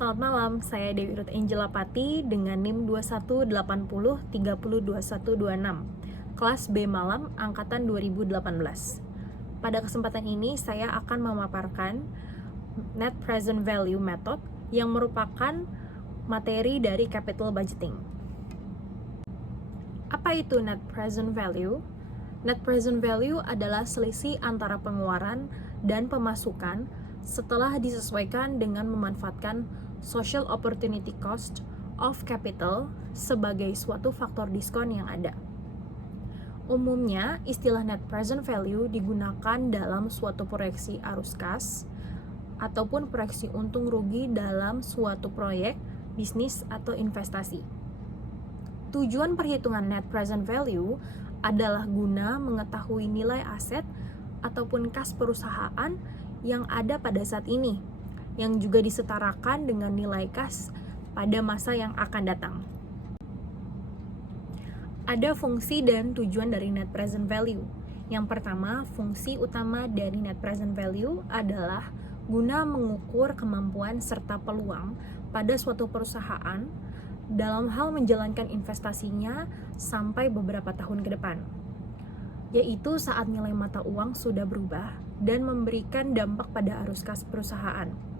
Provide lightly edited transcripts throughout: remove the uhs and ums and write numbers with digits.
Selamat malam, saya Dewi Ruth Angela Pati dengan NIM 218030302126, kelas B malam angkatan 2018. Pada kesempatan ini saya akan memaparkan Net Present Value Method yang merupakan materi dari capital budgeting. Apa itu Net Present Value? Net Present Value adalah selisih antara pengeluaran dan pemasukan setelah disesuaikan dengan memanfaatkan Social Opportunity Cost of Capital sebagai suatu faktor diskon yang ada. Umumnya, istilah Net Present Value digunakan dalam suatu proyeksi arus kas ataupun proyeksi untung rugi dalam suatu proyek, bisnis, atau investasi. Tujuan perhitungan Net Present Value adalah guna mengetahui nilai aset ataupun kas perusahaan yang ada pada saat ini, yang juga disetarakan dengan nilai kas pada masa yang akan datang. Ada fungsi dan tujuan dari Net Present Value. Yang pertama, fungsi utama dari Net Present Value adalah guna mengukur kemampuan serta peluang pada suatu perusahaan dalam hal menjalankan investasinya sampai beberapa tahun ke depan, yaitu saat nilai mata uang sudah berubah dan memberikan dampak pada arus kas perusahaan.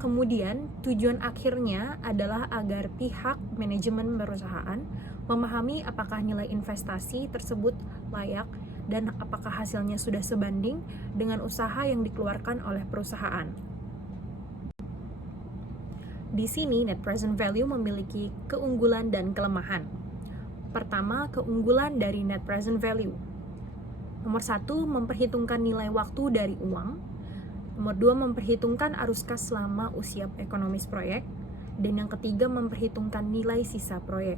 Kemudian, tujuan akhirnya adalah agar pihak manajemen perusahaan memahami apakah nilai investasi tersebut layak dan apakah hasilnya sudah sebanding dengan usaha yang dikeluarkan oleh perusahaan. Di sini, Net Present Value memiliki keunggulan dan kelemahan. Pertama, keunggulan dari Net Present Value. Nomor 1, memperhitungkan nilai waktu dari uang. Nomor 2, memperhitungkan arus kas selama usia ekonomis proyek. Dan yang ketiga, memperhitungkan nilai sisa proyek.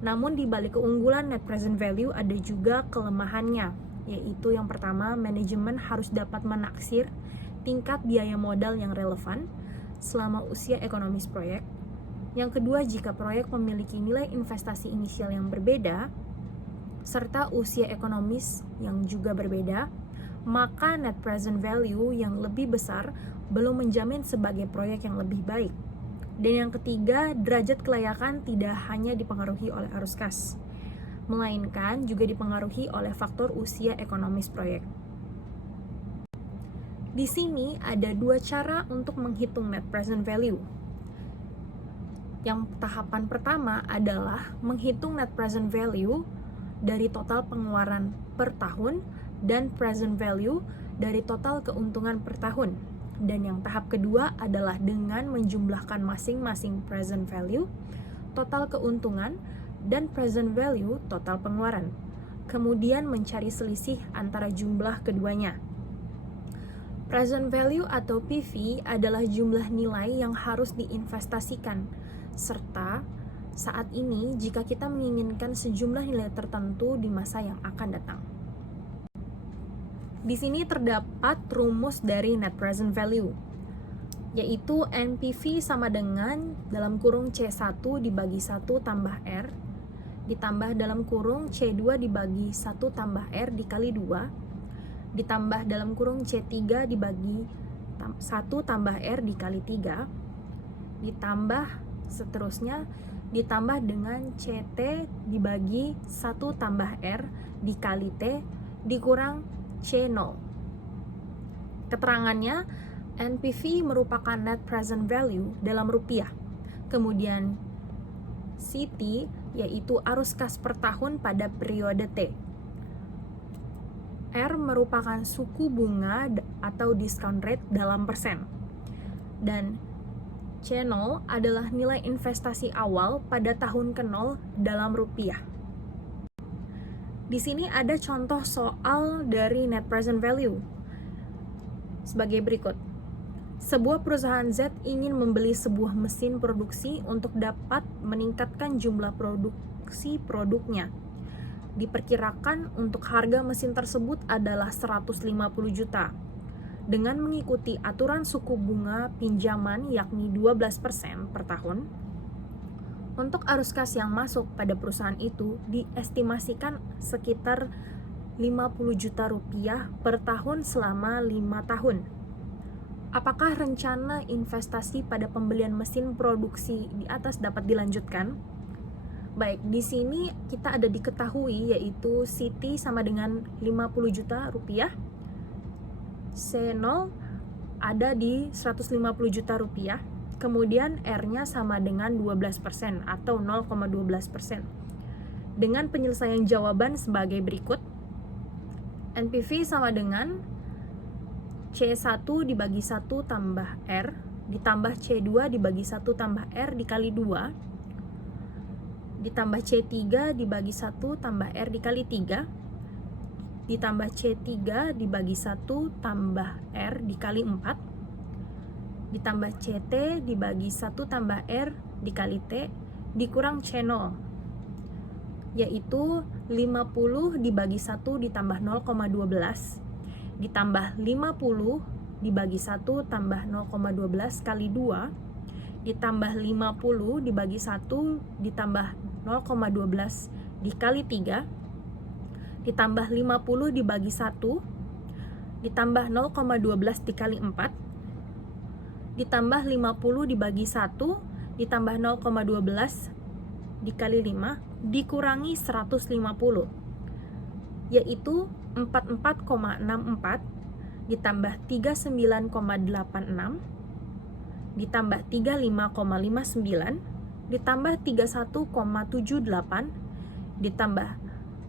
Namun di balik keunggulan Net Present Value ada juga kelemahannya, yaitu yang pertama, manajemen harus dapat menaksir tingkat biaya modal yang relevan selama usia ekonomis proyek. Yang kedua, jika proyek memiliki nilai investasi inisial yang berbeda serta usia ekonomis yang juga berbeda, maka Net Present Value yang lebih besar belum menjamin sebagai proyek yang lebih baik. Dan yang ketiga, derajat kelayakan tidak hanya dipengaruhi oleh arus kas, melainkan juga dipengaruhi oleh faktor usia ekonomis proyek. Di sini ada dua cara untuk menghitung Net Present Value. Yang tahapan pertama adalah menghitung Net Present Value dari total pengeluaran per tahun dan present value dari total keuntungan per tahun. Dan yang tahap kedua adalah dengan menjumlahkan masing-masing present value, total keuntungan, dan present value total pengeluaran. Kemudian mencari selisih antara jumlah keduanya. Present value atau PV adalah jumlah nilai yang harus diinvestasikan, serta saat ini jika kita menginginkan sejumlah nilai tertentu di masa yang akan datang. Di sini terdapat rumus dari Net Present Value, yaitu NPV sama dengan dalam kurung C1 dibagi 1 tambah R ditambah dalam kurung C2 dibagi 1 tambah R dikali 2 ditambah dalam kurung C3 dibagi 1 tambah R dikali 3 ditambah seterusnya ditambah dengan CT dibagi 1 tambah R dikali T dikurang C0. Keterangannya, NPV merupakan Net Present Value dalam rupiah. Kemudian CT yaitu arus kas per tahun pada periode T. R merupakan suku bunga atau discount rate dalam persen. Dan C0 adalah nilai investasi awal pada tahun ke-0 dalam rupiah. Di sini ada contoh soal dari Net Present Value sebagai berikut. Sebuah perusahaan Z ingin membeli sebuah mesin produksi untuk dapat meningkatkan jumlah produksi produknya. Diperkirakan untuk harga mesin tersebut adalah 150 juta. Dengan mengikuti aturan suku bunga pinjaman yakni 12% per tahun, untuk arus kas yang masuk pada perusahaan itu diestimasikan sekitar 50 juta rupiah per tahun selama 5 tahun. Apakah rencana investasi pada pembelian mesin produksi di atas dapat dilanjutkan? Baik, di sini kita ada diketahui yaitu CT sama dengan 50 juta rupiah, C0 ada di 150 juta rupiah, kemudian R-nya sama dengan 12% atau 0,12%. Dengan penyelesaian jawaban sebagai berikut. NPV sama dengan C1 dibagi 1 tambah R ditambah C2 dibagi 1 tambah R dikali 2 ditambah C3 dibagi 1 tambah R dikali 3 ditambah C3 dibagi 1 tambah R dikali 4 ditambah CT dibagi 1 tambah R dikali T dikurang C0, yaitu 50 dibagi 1 ditambah 0,12 ditambah 50 dibagi 1 tambah 0,12 kali 2 ditambah 50 dibagi 1 ditambah 0,12 dikali 3 ditambah 50 dibagi 1 ditambah 0,12 dikali 4 ditambah 50 dibagi 1 ditambah 0,12 dikali 5 dikurangi 150, yaitu 44,64 ditambah 39,86 ditambah 35,59 ditambah 31,78 ditambah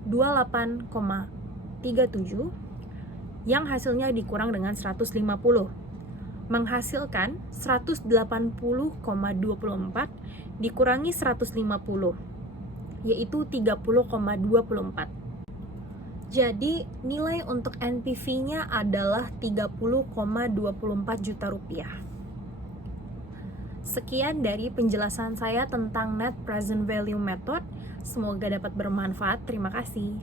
28,37 yang hasilnya dikurang dengan 150 menghasilkan 180,24 dikurangi 150, yaitu 30,24. Jadi nilai untuk NPV-nya adalah 30,24 juta rupiah. Sekian dari penjelasan saya tentang Net Present Value Method. Semoga dapat bermanfaat. Terima kasih.